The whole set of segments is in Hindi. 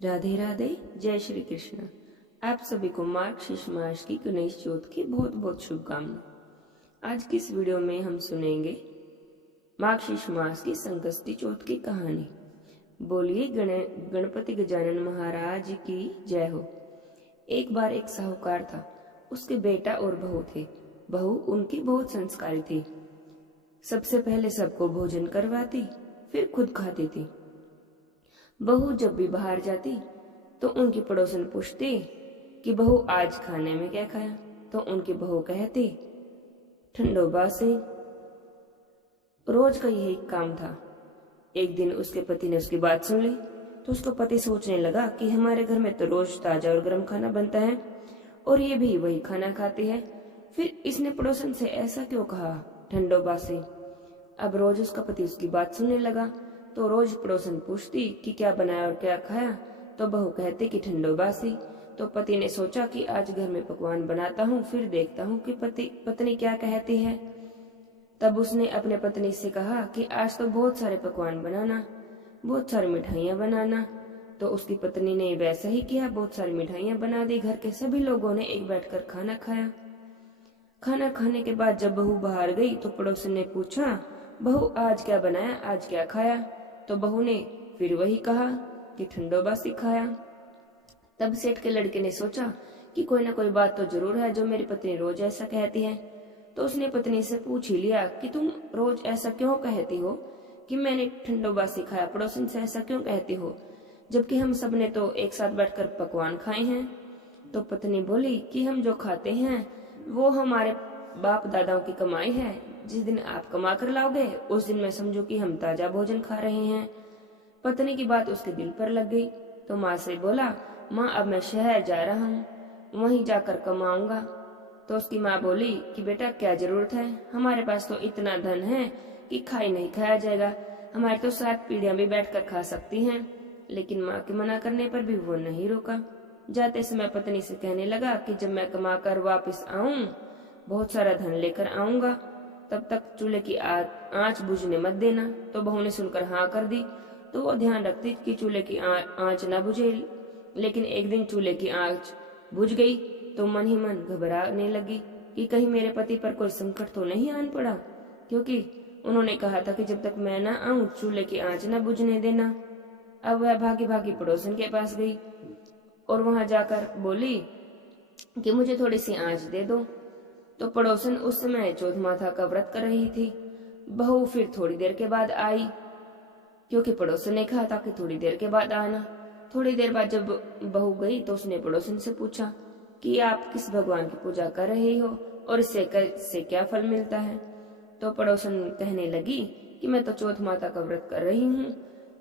राधे राधे। जय श्री कृष्ण। आप सभी को मार्गशीर्ष मास की गणेश चौथ की बहुत बहुत शुभकामनाएं। आज की इस वीडियो में हम सुनेंगे मार्गशीर्ष मास की संकष्टी चौथ की कहानी। बोलिए गणपति गजानन महाराज की जय हो। एक बार एक साहूकार था, उसके बेटा और बहू थे। बहू उनकी बहुत संस्कारी थी। सबसे पहले सबको भोजन करवाती, फिर खुद खाती थी। बहू जब भी बाहर जाती तो उनकी पड़ोसन पूछती कि बहू आज खाने में क्या खाया, तो उनकी बहू कहती ठंडोबा से। रोज का यही काम था। एक दिन उसके पति ने उसकी बात सुन ली तो उसका पति सोचने लगा कि हमारे घर में तो रोज ताजा और गर्म खाना बनता है और ये भी वही खाना खाती है, फिर इसने पड़ोसन से ऐसा क्यों कहा ठंडोबा से। अब रोज उसका पति उसकी बात सुनने लगा तो रोज पड़ोसन पूछती कि क्या बनाया और क्या खाया, तो बहू कहती कि ठंडोबा से। तो पति ने सोचा कि आज घर में पकवान बनाता हूँ, फिर देखता हूँ कि पत्नी क्या कहती है। तब उसने अपने पत्नी से कहा कि आज तो बहुत सारे पकवान बनाना, बहुत सारी मिठाइयाँ बनाना। तो उसकी पत्नी ने वैसा ही किया, बहुत सारी मिठाइयाँ बना दी। घर के सभी लोगों ने एक बैठकर खाना खाया। खाना खाने के बाद जब बहू बाहर गई तो पड़ोसन ने पूछा बहू आज क्या बनाया, आज क्या खाया, तो बहू ने फिर वही कहा कि ठंडोबा सिखाया। तब सेठ के लड़के ने सोचा कि कोई ना कोई बात तो जरूर है जो मेरी पत्नी रोज ऐसा कहती है। तो उसने पत्नी से पूछ ही लिया कि तुम रोज ऐसा क्यों कहती हो कि मैंने ठंडोबा सिखाया, पड़ोसन से ऐसा क्यों कहती हो, जबकि हम सब ने तो एक साथ बैठकर पकवान खाए हैं। तो पत्नी बोली कि हम जो खाते हैं वो हमारे बाप दादाओं की कमाई है। जिस दिन आप कमा कर लाओगे उस दिन मैं समझू कि हम ताजा भोजन खा रहे हैं। पत्नी की बात उसके दिल पर लग गई तो माँ से बोला माँ अब मैं शहर जा रहा हूँ, वहीं जाकर कमाऊंगा। तो उसकी माँ बोली कि बेटा क्या जरूरत है, हमारे पास तो इतना धन है कि खाई नहीं खाया जाएगा, हमारी तो 7 पीढ़ियां भी बैठकर खा सकती हैं। लेकिन माँ के मना करने पर भी वो नहीं रुका। जाते समय पत्नी से कहने लगा कि जब मैं कमा कर वापिस आऊं बहुत सारा धन लेकर आऊंगा, तब तक चूल्हे की आंच बुझने मत देना। तो बहू ने सुनकर हाँ कर दी। तो वो ध्यान रखती कि चूल्हे की आंच न बुझे। लेकिन एक दिन चूल्हे की आंच बुझ गई तो मन ही मन घबराने लगी कि कहीं मेरे पति पर कोई संकट तो नहीं आन पड़ा, क्योंकि उन्होंने कहा था कि जब तक मैं न आऊं चूल्हे की आंच न बुझने देना। अब वह भागी भागी पड़ोसन के पास गई और वहां जाकर बोली कि मुझे थोड़ी सी आंच दे दो। तो पड़ोसन उस समय चौथ माथा का व्रत कर रही थी। बहू फिर थोड़ी देर के बाद आई, क्योंकि पड़ोसन ने कहा था कि थोड़ी देर के बाद आना। थोड़ी देर बाद जब बहू गई तो उसने पड़ोसन से पूछा कि आप किस भगवान की पूजा कर रही हो और इससे क्या फल मिलता है। तो पड़ोसन कहने लगी कि मैं तो चौथ माता का व्रत कर रही हूँ।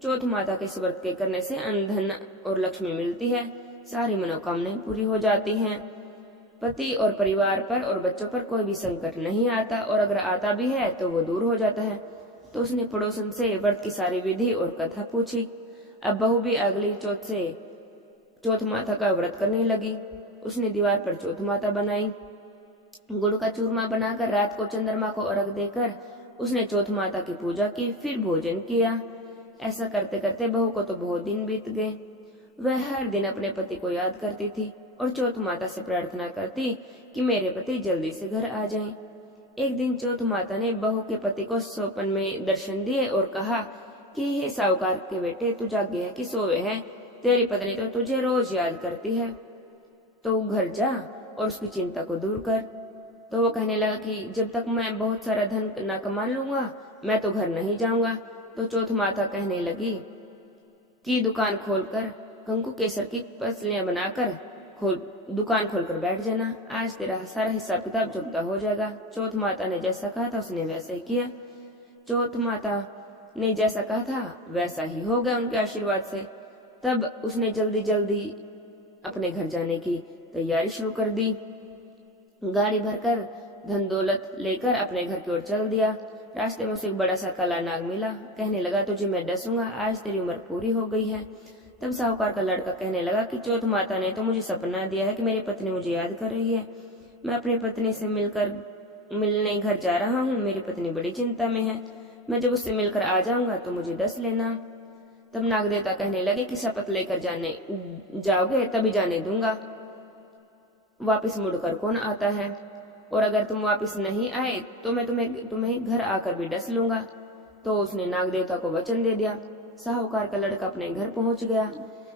चौथ माता के इस व्रत के करने से अन्न धन और लक्ष्मी मिलती है, सारी मनोकामनाएं पूरी हो जाती हैं, पति और परिवार पर और बच्चों पर कोई भी संकट नहीं आता, और अगर आता भी है तो वो दूर हो जाता है। तो उसने पड़ोसन से व्रत की सारी विधि और कथा पूछी। अब बहू भी अगली चौथ माता का व्रत करने लगी। उसने दीवार पर चौथ माता बनाई, गुड़ का चूरमा बनाकर रात को चंद्रमा को अर्घ देकर उसने चौथ माता की पूजा की, फिर भोजन किया। ऐसा करते करते बहू को तो बहुत दिन बीत गए। वह हर दिन अपने पति को याद करती थी और चौथ माता से प्रार्थना करती कि मेरे पति जल्दी से घर आ जाएं। एक दिन चौथ माता ने बहू के पति को स्वप्न में दर्शन दिए और कहा कि हे साहूकार के बेटे, तू जागे है कि सोए है, तेरी पत्नी तो तुझे रोज याद करती है, तो घर जा और उसकी चिंता को दूर कर। तो वो कहने लगा कि जब तक मैं बहुत सारा धन न कमा लूंगा मैं तो घर नहीं जाऊंगा। तो चौथ माता कहने लगी कि दुकान खोलकर कंकु केसर की पसलियां बनाकर दुकान खोलकर बैठ जाना, आज तेरा सारा हिसाब किताब चुकता हो जाएगा। चौथ माता ने जैसा कहा था उसने वैसा ही किया। चौथ माता ने जैसा कहा था वैसा ही हो गया उनके आशीर्वाद से। तब उसने जल्दी जल्दी अपने घर जाने की तैयारी शुरू कर दी। गाड़ी भरकर धन दौलत लेकर अपने घर की ओर चल दिया। रास्ते में उसे एक बड़ा सा काला नाग मिला। कहने लगा तुझे मैं डसूंगा, आज तेरी उम्र पूरी हो गई है। तब साहूकार का लड़का कहने लगा कि चौथ माता ने तो मुझे सपना दिया है कि मेरी पत्नी मुझे याद कर रही है, मैं अपनी पत्नी से मिलने घर जा रहा हूँ, मेरी पत्नी बड़ी चिंता में है, मैं जब उससे मिलकर आ जाऊंगा तो मुझे डस लेना। तब नाग देवता कहने लगे कि शपथ लेकर जाने जाओगे तभी जाने दूंगा, वापस मुड़कर कौन आता है, और अगर तुम वापस नहीं आए तो मैं तुम्हें घर आकर भी डस लूंगा। तो उसने नाग देवता को वचन दे दिया। साहूकार का लड़का अपने घर पहुंच गया,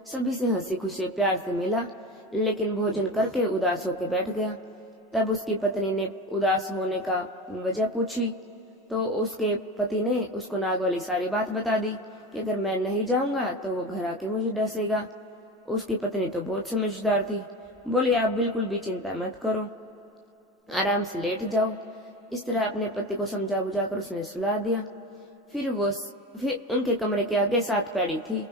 सभी से हंसी खुशी प्यार से मिला, लेकिन भोजन करके उदास होकर बैठ गया। तब उसकी पत्नी ने उदास होने का वजह पूछी, तो उसके पति ने उसको नाग वाली सारी बात बता दी कि अगर मैं नहीं जाऊंगा तो वो घर आके मुझे डसेगा। उसकी पत्नी तो बहुत समझदार थी, बोली आप बिल्कुल भी चिंता मत करो, आराम से लेट जाओ। इस तरह अपने पति को समझा बुझाकर उसने सुला दिया। फिर उनके कमरे के आगे 7 पैड़ी थी,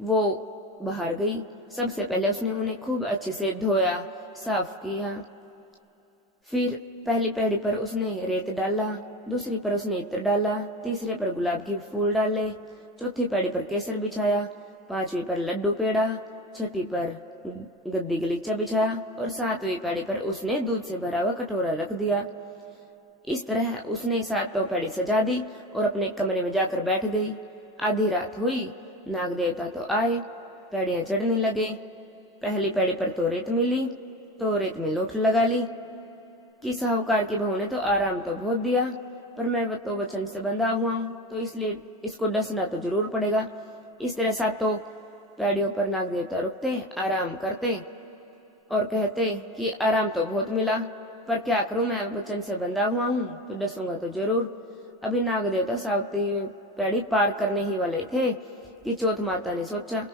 वो बाहर गई। सबसे पहले उसने उन्हें खूब अच्छे से धोया, साफ किया। फिर पहली पैड़ी पर उसने रेत डाला, दूसरी पर उसने इत्र डाला, तीसरे पर गुलाब के फूल डाले, चौथी पैड़ी पर केसर बिछाया, 5वीं पर लड्डू पेड़ा, 6ठी पर गद्दी गलीचा बिछाया और 7वीं पैड़ी पर उसने दूध से भरा हुआ कटोरा रख दिया। इस तरह उसने 7 पैड़ी सजा दी और अपने कमरे में जाकर बैठ गई। आधी रात हुई, नाग देवता तो आए, पैड़ियां चढ़ने लगे। पहली पैड़ी पर तो रेत मिली, तो रेत में लोट लगा ली कि साहूकार की बहू ने तो आराम तो बहुत दिया, पर मैं तो वचन से बंधा हुआ हूँ, तो इसलिए इसको डसना तो जरूर पड़ेगा। इस तरह 7 पैड़ियों पर नाग देवता रुकते, आराम करते और कहते कि आराम तो बहुत मिला, पर क्या करूं, मैं वचन से बंधा हुआ हूँ, तो डसूंगा तो जरूर। अभी नाग देवता 7वीं पैड़ी पार करने ही वाले थे कि चौथ माता ने सोचा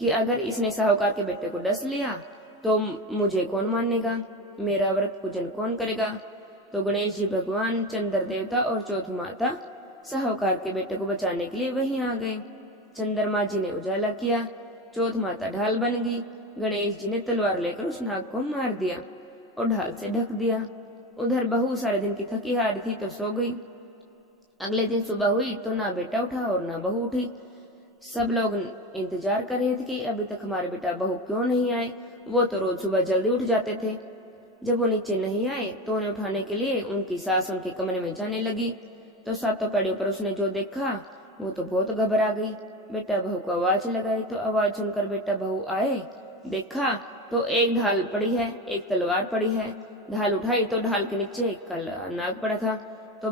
कि अगर इसने साहूकार के बेटे को डस लिया तो मुझे कौन मानेगा, मेरा व्रत पूजन कौन करेगा। तो गणेश जी भगवान, चंद्र देवता और चौथ माता साहूकार के बेटे को बचाने के लिए वहीं आ गए। चंद्रमा जी ने उजाला किया, चौथ माता ढाल बन गई, गणेश जी ने तलवार लेकर उस नाग को मार दिया और ढाल से ढक दिया। उधर बहू सारे दिन की थकी हारी थी तो सो गई। अगले दिन सुबह हुई तो ना बेटा उठा और ना बहू उठी। सब लोग इंतजार कर रहे थे कि अभी तक हमारे बेटा बहू क्यों नहीं आए, वो तो रोज सुबह जल्दी उठ जाते थे। जब वो नीचे नहीं आए तो उन्हें उठाने के लिए उनकी सास उनके कमरे में जाने लगी, तो 7 पैड़ियों पर उसने जो देखा वो तो बहुत घबरा गई। बेटा बहू को आवाज लगाई तो आवाज सुनकर बेटा बहू आए, देखा तो एक ढाल पड़ी है, एक तलवार पड़ी है। ढाल उठाई तो ढाल के नीचे एक नाग पड़ा था। तो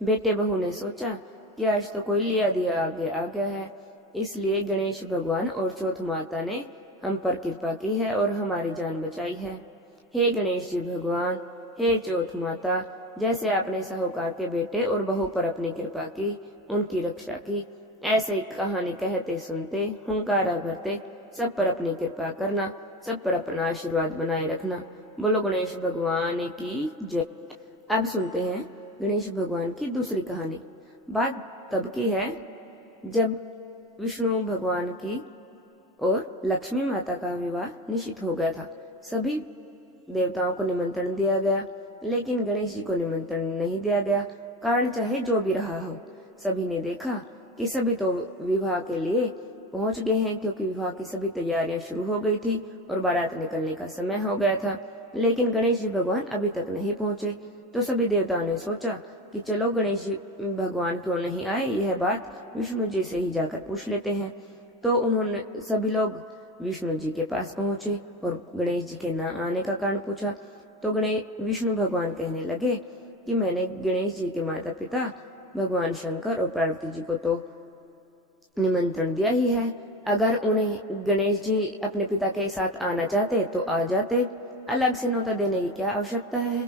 बेटे बहू ने सोचा कि आज तो कोई लिया दिया आगे आ गया है, इसलिए गणेश भगवान और चौथ माता ने हम पर कृपा की है और हमारी जान बचाई है। हे गणेश जी भगवान, हे चौथ माता, जैसे आपने साहूकार के बेटे और बहू पर अपनी कृपा की, उनकी रक्षा की, ऐसे ही कहानी कहते सुनते, हुंकारा भरते सब पर अपनी कृपा करना, सब पर अपना आशीर्वाद बनाए रखना। बोलो गणेश भगवान की जय। अब सुनते हैं गणेश भगवान की दूसरी कहानी। बात तब की है जब विष्णु भगवान की और लक्ष्मी माता का विवाह निश्चित हो गया था। सभी देवताओं को निमंत्रण दिया गया, लेकिन गणेश जी को निमंत्रण नहीं दिया गया। कारण चाहे जो भी रहा हो, सभी ने देखा कि सभी तो विवाह के लिए पहुंच गए हैं, क्योंकि विवाह की सभी तैयारियां शुरू हो गई थी और बारात निकलने का समय हो गया था। लेकिन गणेश जी भगवान अभी तक नहीं पहुंचे। तो सभी देवताओं ने सोचा कि चलो गणेश जी भगवान क्यों नहीं आए, यह बात विष्णु जी से ही जाकर पूछ लेते हैं। तो उन्होंने सभी लोग विष्णु जी के पास पहुंचे और गणेश जी के न आने का कारण पूछा। तो विष्णु भगवान कहने लगे कि मैंने गणेश जी के माता पिता भगवान शंकर और पार्वती जी को तो निमंत्रण दिया ही है, अगर उन्हें गणेश जी अपने पिता के साथ आना चाहते तो आ जाते, अलग से न्योता देने की क्या आवश्यकता है।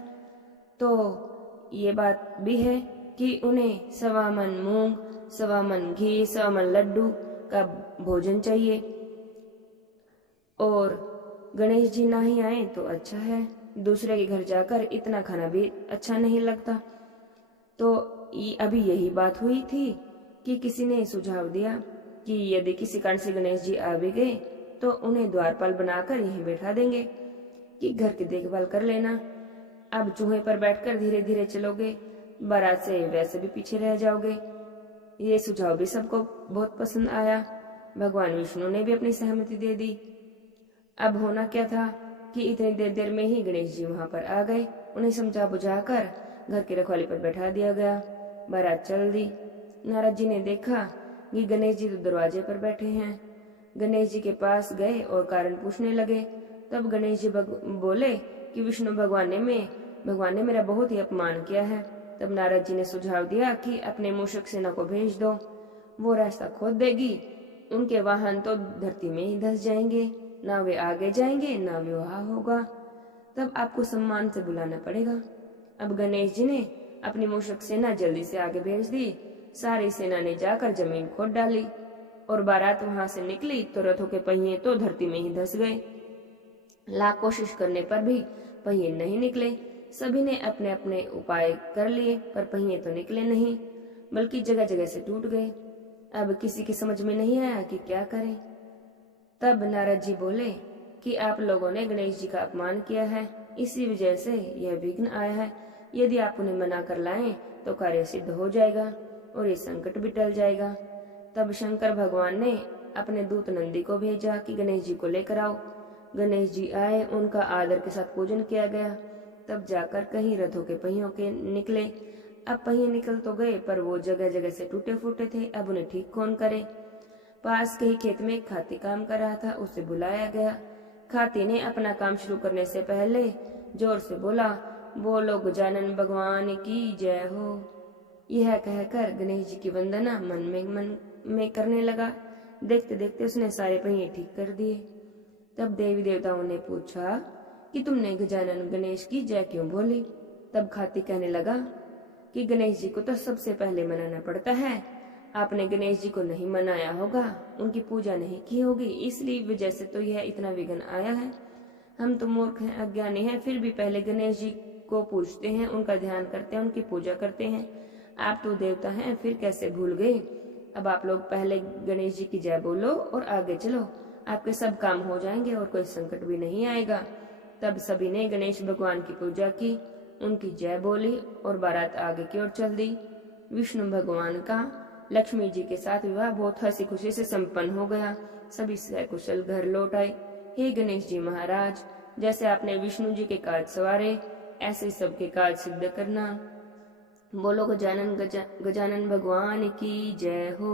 तो ये बात भी है कि उन्हें 1.25 मन मूंग, 1.25 मन घी, 1.25 मन लड्डू का भोजन चाहिए, और गणेश जी ना ही आए तो अच्छा है, दूसरे के घर जाकर इतना खाना भी अच्छा नहीं लगता। तो अभी यही बात हुई थी कि किसी ने सुझाव दिया कि यदि किसी कारण से गणेश जी आ भी गए तो उन्हें द्वारपाल बनाकर यहीं बैठा देंगे कि घर की देखभाल कर लेना। अब चूहे पर बैठकर धीरे धीरे चलोगे, बारात से वैसे भी पीछे रह जाओगे। ये सुझाव भी सबको बहुत पसंद आया। भगवान विष्णु ने भी अपनी सहमति दे दी। अब होना क्या था कि इतनी देर में ही गणेश जी वहां पर आ गए। उन्हें समझा बुझाकर घर की रखवाली पर बैठा दिया गया। बारात चल दी। नारद जी ने देखा कि गणेश जी तो दरवाजे पर बैठे हैं। गणेश जी के पास गए और कारण पूछने लगे। तब गणेश जी बोले कि विष्णु भगवान ने मेरा बहुत ही अपमान किया है। तब नारद जी ने सुझाव दिया कि अपने मूषक सेना को भेज दो, वो रास्ता खोद देगी। उनके वाहन तो धरती में ही धंस जाएंगे, ना वे आगे जाएंगे ना विवाह होगा। तब आपको सम्मान से बुलाना पड़ेगा। अब गणेश जी ने अपनी मूषक सेना जल्दी से आगे भेज दी। सारी सेना ने जाकर जमीन खोद डाली और बारात वहां से निकली तो रथों के पहिए तो धरती में ही धंस गए। लाख कोशिश करने पर भी पहिए नहीं निकले। सभी ने अपने अपने उपाय कर लिए पर पहिए तो निकले नहीं, बल्कि जगह जगह से टूट गए। अब किसी की समझ में नहीं आया कि क्या करें। तब नारद जी बोले कि आप लोगों ने गणेश जी का अपमान किया है, इसी वजह से यह विघ्न आया है। यदि आप उन्हें मना कर लाएं तो कार्य सिद्ध हो जाएगा और ये संकट भी टल जाएगा। तब शंकर भगवान ने अपने दूत नंदी को भेजा कि गणेश जी को लेकर आओ। गणेश जी आए, उनका आदर के साथ पूजन किया गया। तब जाकर कहीं रथों के पहियों के निकले। अब पहिए निकल तो गए पर वो जगह जगह से टूटे फूटे थे। अब उन्हें ठीक कौन करे। पास के ही खेत में एक खाती काम कर रहा था, उसे बुलाया गया। खाती ने अपना काम शुरू करने से पहले जोर से बोला, बोलो गजानन भगवान की जय हो। यह कहकर गणेश जी की वंदना मन में करने लगा। देखते देखते उसने सारे पहिए ठीक कर दिए। तब देवी देवताओं ने पूछा कि तुमने गजानन गणेश की जय क्यों बोली। तब खाती कहने लगा कि गणेश जी को तो सबसे पहले मनाना पड़ता है। आपने गणेश जी को नहीं मनाया होगा, उनकी पूजा नहीं की होगी, इसलिए वजह से तो यह इतना विघ्न आया है। हम तो मूर्ख हैं, अज्ञानी हैं, फिर भी पहले गणेश जी को पूजते हैं, उनका ध्यान करते हैं, उनकी पूजा करते हैं। आप तो देवता हैं, फिर कैसे भूल गए। अब आप लोग पहले गणेश जी की जय बोलो और आगे चलो, आपके सब काम हो जाएंगे और कोई संकट भी नहीं आएगा। तब सभी ने गणेश भगवान की पूजा की, उनकी जय बोली और बारात आगे की ओर चल दी। विष्णु भगवान का लक्ष्मी जी के साथ विवाह बहुत हंसी खुशी से संपन्न हो गया। सभी सकुशल घर लौट आए। हे गणेश जी महाराज, जैसे आपने विष्णु जी के काज सवारे, ऐसे सबके काज सिद्ध करना। बोलो गजानन भगवान की जय हो।